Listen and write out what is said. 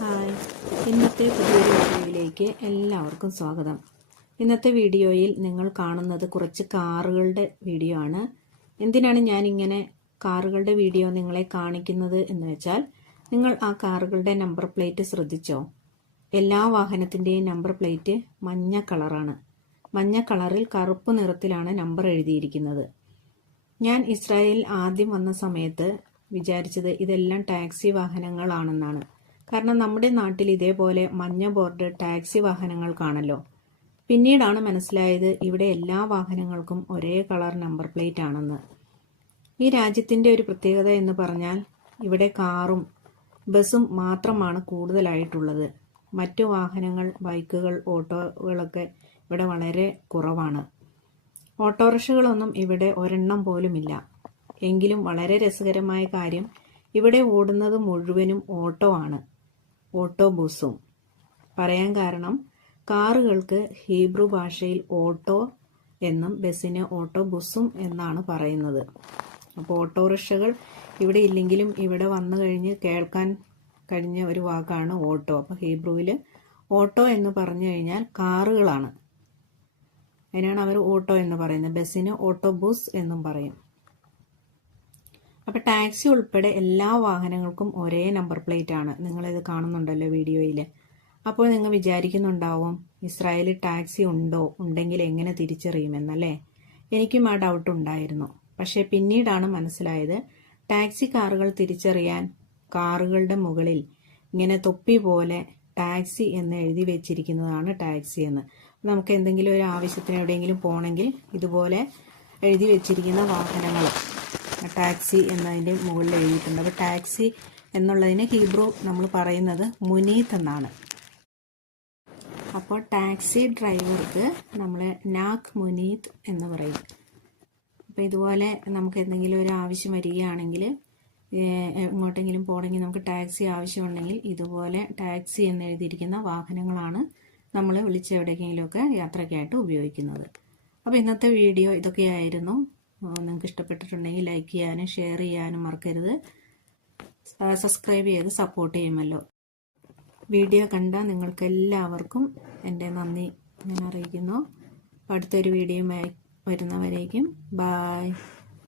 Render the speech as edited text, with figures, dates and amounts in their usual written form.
Hi, ഇന്നത്തെ പുതിയൊരു വീഡിയോയിലേക്ക് എല്ലാവർക്കും സ്വാഗതം. ഇന്നത്തെ വീഡിയോയിൽ നിങ്ങൾ കാണുന്നത് കുറച്ച് കാറുകളുടെ വീഡിയോ ആണ്. എന്തിനാണ് ഞാനിങ്ങനെ കാറുകളുടെ വീഡിയോ നിങ്ങളെ കാണിക്കുന്നത് എന്ന് വെച്ചാൽ, നിങ്ങൾ ആ കാറുകളുടെ നമ്പർ പ്ലേറ്റ് ശ്രദ്ധിച്ചോ? എല്ലാ വാഹനത്തിൻ്റെയും നമ്പർ പ്ലേറ്റ് മഞ്ഞ കളറാണ്. മഞ്ഞ കളറിൽ കറുപ്പ് നിറത്തിലാണ് നമ്പർ എഴുതിയിരിക്കുന്നത്. ഞാൻ ഇസ്രായേലിൽ ആദ്യം വന്ന സമയത്ത് വിചാരിച്ചത് ഇതെല്ലാം ടാക്സി വാഹനങ്ങളാണെന്നാണ്. കാരണം നമ്മുടെ നാട്ടിൽ ഇതേപോലെ മഞ്ഞ ബോർഡ് ടാക്സി വാഹനങ്ങൾക്കാണല്ലോ. പിന്നീടാണ് മനസ്സിലായത് ഇവിടെ എല്ലാ വാഹനങ്ങൾക്കും ഒരേ കളർ നമ്പർ പ്ലേറ്റ് ആണെന്ന്. ഈ രാജ്യത്തിൻ്റെ ഒരു പ്രത്യേകത എന്ന് പറഞ്ഞാൽ ഇവിടെ കാറും ബസ്സും മാത്രമാണ് കൂടുതലായിട്ടുള്ളത്. മറ്റു വാഹനങ്ങൾ, ബൈക്കുകൾ, ഓട്ടോകളൊക്കെ ഇവിടെ വളരെ കുറവാണ്. ഓട്ടോറിക്ഷകളൊന്നും ഇവിടെ ഒരെണ്ണം പോലുമില്ല. എങ്കിലും വളരെ രസകരമായ കാര്യം, ഇവിടെ ഓടുന്നത് മുഴുവനും ഓട്ടോ ആണ്, ഓട്ടോ ബുസ്സും. പറയാൻ കാരണം, കാറുകൾക്ക് ഹീബ്രു ഭാഷയിൽ ഓട്ടോ എന്നും ബസ്സിന് ഓട്ടോ ബുസ്സും എന്നാണ് പറയുന്നത്. അപ്പോൾ ഓട്ടോറിക്ഷകൾ ഇവിടെ ഇല്ലെങ്കിലും ഇവിടെ വന്നു കഴിഞ്ഞ് കേൾക്കാൻ കഴിഞ്ഞ ഒരു വാക്കാണ് ഓട്ടോ. അപ്പോൾ ഹീബ്രുവിൽ ഓട്ടോ എന്ന് പറഞ്ഞു കഴിഞ്ഞാൽ കാറുകളാണ്. അതിനാണ് അവർ ഓട്ടോ എന്ന് പറയുന്നത്. ബസ്സിന് ഓട്ടോ ബുസ് എന്നും പറയും. അപ്പോൾ ടാക്സി ഉൾപ്പെടെ എല്ലാ വാഹനങ്ങൾക്കും ഒരേ നമ്പർ പ്ലേറ്റ് ആണ്. നിങ്ങളിത് കാണുന്നുണ്ടല്ലോ വീഡിയോയിൽ. അപ്പോൾ നിങ്ങൾ വിചാരിക്കുന്നുണ്ടാവും, ഇസ്രായേലിൽ ടാക്സി ഉണ്ടോ, ഉണ്ടെങ്കിൽ എങ്ങനെ തിരിച്ചറിയുമെന്നല്ലേ? എനിക്കും ആ ഡൗട്ട് ഉണ്ടായിരുന്നു. പക്ഷേ പിന്നീടാണ് മനസ്സിലായത്, ടാക്സി കാറുകൾ തിരിച്ചറിയാൻ കാറുകളുടെ മുകളിൽ ഇങ്ങനെ തൊപ്പി പോലെ ടാക്സി എന്ന് എഴുതി വെച്ചിരിക്കുന്നതാണ് ടാക്സി എന്ന്. നമുക്ക് എന്തെങ്കിലും ഒരു ആവശ്യത്തിന് എവിടെയെങ്കിലും പോകണമെങ്കിൽ ഇതുപോലെ എഴുതി വെച്ചിരിക്കുന്ന വാഹനങ്ങൾ ടാക്സി എന്നതിൻ്റെ മുകളിൽ എഴുതിയിട്ടുണ്ട്. അപ്പോൾ ടാക്സി എന്നുള്ളതിന് ഹീബ്രു നമ്മൾ പറയുന്നത് മുനീത്ത് എന്നാണ്. അപ്പോൾ ടാക്സി ഡ്രൈവർക്ക് നമ്മൾ നാക് മുനീത്ത് എന്ന് പറയും. അപ്പോൾ ഇതുപോലെ നമുക്ക് എന്തെങ്കിലും ഒരു ആവശ്യം വരികയാണെങ്കിൽ, എങ്ങോട്ടെങ്കിലും പോകണമെങ്കിൽ, നമുക്ക് ടാക്സി ആവശ്യമുണ്ടെങ്കിൽ ഇതുപോലെ ടാക്സി എന്ന് എഴുതിയിരിക്കുന്ന വാഹനങ്ങളാണ് നമ്മൾ വിളിച്ച് എവിടേക്കെങ്കിലുമൊക്കെ യാത്രയ്ക്കായിട്ട് ഉപയോഗിക്കുന്നത്. അപ്പോൾ ഇന്നത്തെ വീഡിയോ ഇതൊക്കെയായിരുന്നു. നിങ്ങൾക്ക് ഇഷ്ടപ്പെട്ടിട്ടുണ്ടെങ്കിൽ ലൈക്ക് ചെയ്യാനും ഷെയർ ചെയ്യാനും മറക്കരുത്. സബ്സ്ക്രൈബ് ചെയ്ത് സപ്പോർട്ട് ചെയ്യുമല്ലോ. വീഡിയോ കണ്ട നിങ്ങൾക്ക് എല്ലാവർക്കും എൻ്റെ നന്ദി ഞാൻ അറിയിക്കുന്നു. അടുത്തൊരു വീഡിയോയുമായി വരുന്നവരേക്കും ബായ്.